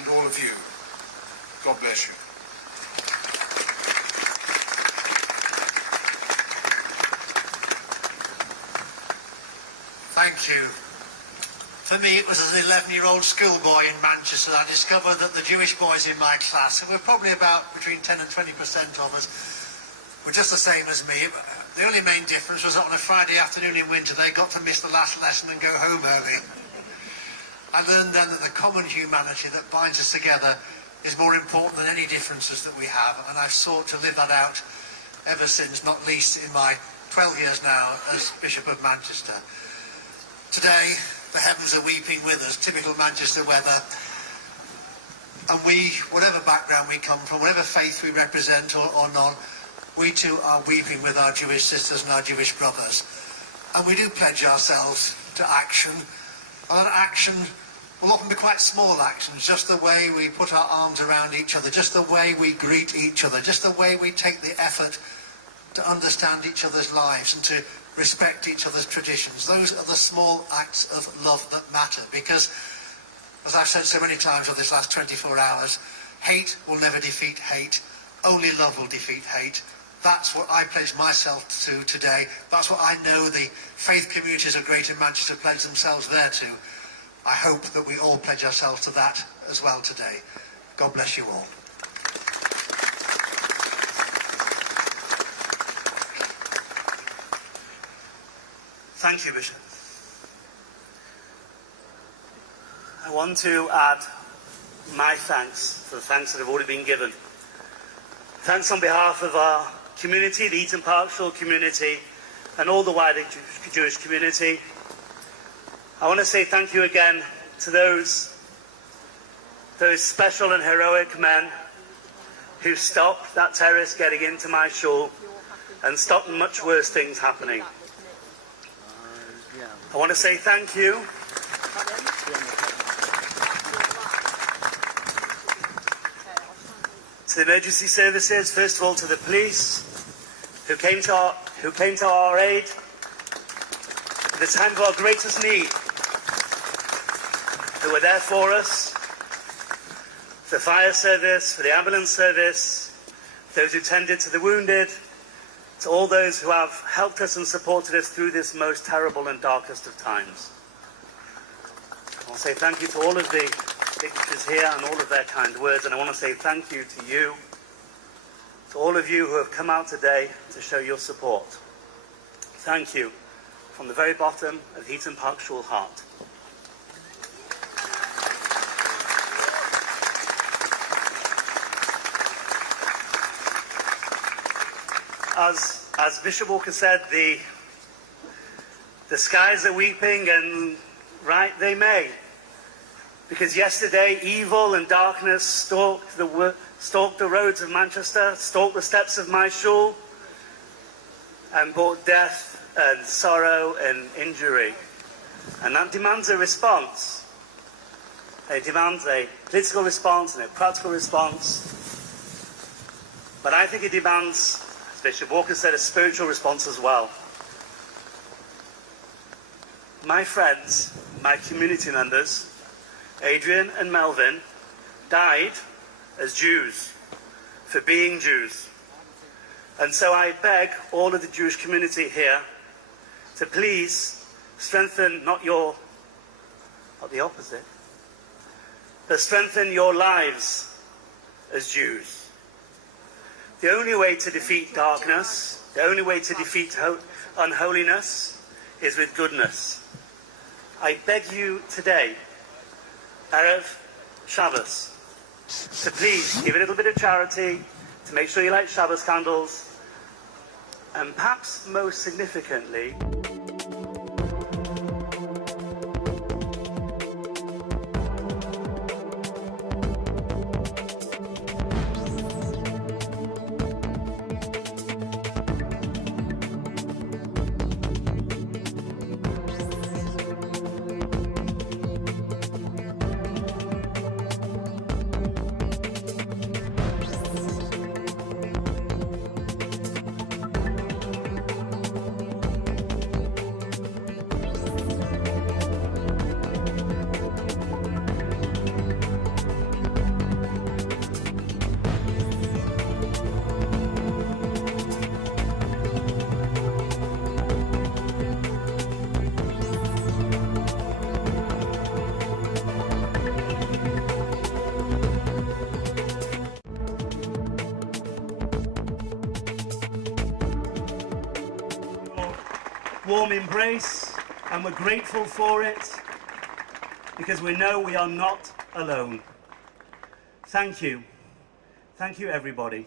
and all of you. God bless you. Thank you. For me, it was as an 11-year-old schoolboy in Manchester that I discovered that the Jewish boys in my class, and we're probably about between 10 and 20% of us, were just the same as me. The only main difference was that on a Friday afternoon in winter, they got to miss the last lesson and go home early. I learned then that the common humanity that binds us together is more important than any differences that we have, and I've sought to live that out ever since, not least in my 12 years now as Bishop of Manchester. Today, the heavens are weeping with us, typical Manchester weather, and we, whatever background we come from, whatever faith we represent or not, we too are weeping with our Jewish sisters and our Jewish brothers. And we do pledge ourselves to action, and that action will often be quite small actions, just the way we put our arms around each other, just the way we greet each other, just the way we take the effort to understand each other's lives and to respect each other's traditions. Those are the small acts of love that matter, because, as I've said so many times over this last 24 hours, hate will never defeat hate. Only love will defeat hate. That's what I pledge myself to today. That's what I know the faith communities of Greater Manchester pledge themselves there to. I hope that we all pledge ourselves to that as well today. God bless you all. Thank you, Bishop. I want to add my thanks to the thanks that have already been given. Thanks on behalf of our community, the Heaton Park Shore community, and all the wider Jewish community. I want to say thank you again to those special and heroic men who stopped that terrorist getting into my shul and stopped much worse things happening. I want to say thank you to the emergency services, first of all to the police who came to our aid at the time of our greatest need, who were there for us, for the fire service, for the ambulance service, those who tended to the wounded, to all those who have helped us and supported us through this most terrible and darkest of times. I want to say thank you to all of the dignitaries here and all of their kind words, and I want to say thank you to you, to all of you who have come out today to show your support. Thank you from the very bottom of Heaton Park Shul heart. As Bishop Walker said, the skies are weeping, and right they may. Because yesterday, evil and darkness stalked the roads of Manchester, stalked the steps of my shul, and brought death and sorrow and injury. And that demands a response. It demands a political response and a practical response. But I think it demands, as Bishop Walker said, a spiritual response as well. My friends, my community members, Adrian and Melvin, died as Jews, for being Jews. And so I beg all of the Jewish community here to please strengthen not the opposite, but strengthen your lives as Jews. The only way to defeat darkness, the only way to defeat unholiness is with goodness. I beg you today, Erev Shabbos, to please give a little bit of charity, to make sure you light Shabbos candles, and perhaps most significantly, warm embrace, and we're grateful for it because we know we are not alone. Thank you. Thank you, everybody.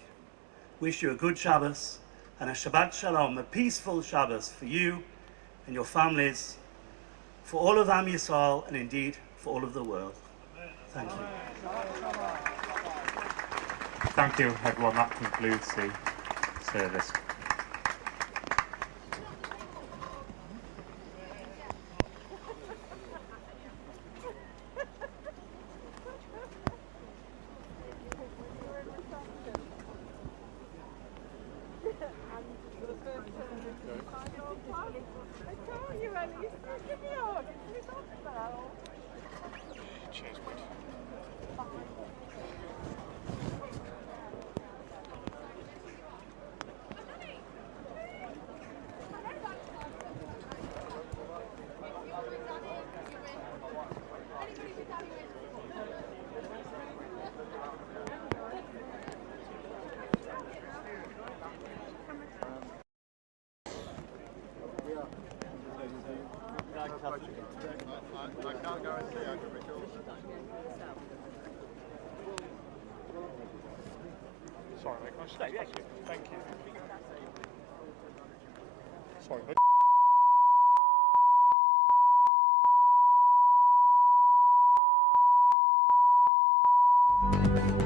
Wish you a good Shabbos and a Shabbat Shalom, a peaceful Shabbos for you and your families, for all of Am Yisrael, and indeed for all of the world. Thank you. Thank you, everyone. That concludes the service. I can't guarantee I can record. Sorry, mate. Can I stay? Thank you. Thank you. Sorry, mate.